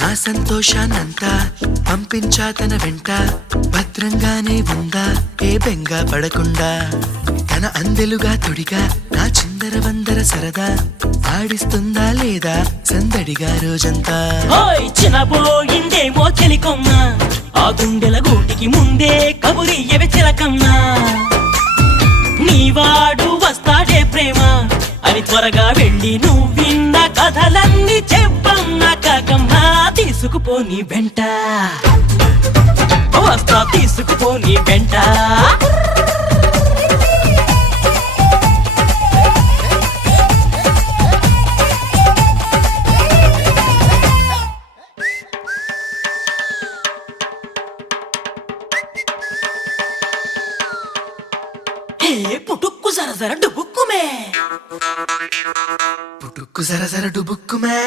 నా సంతోషాన్నంతా పంపించా తన వెంట, భద్రంగానే ఉందా ఏ బెంగ పడకుండా. తన అందెలుగా తొడిగా నా చిందర వందర సరదా, ఆడిస్తుందా లేదా సందడిగా రోజంతా. చిన్నబోయిందేమో చెలికొమ్మ, ఆ గుండెల గూటికి ముందే కబురియవే చిలకమ్మా. నీవాడు వస్తాడే ప్రేమ అని త్వరగా వెళ్ళి నువ్విన్న కథలన్నీ చెప్పమ్మా కాకమ్మా. తీసుకుపోని వెంట వస్తా, తీసుకుపోని వెంట. పుటుక్కు జర జర డుబుక్కుమే, పుటుక్కు జర జర డుబుక్కుమే.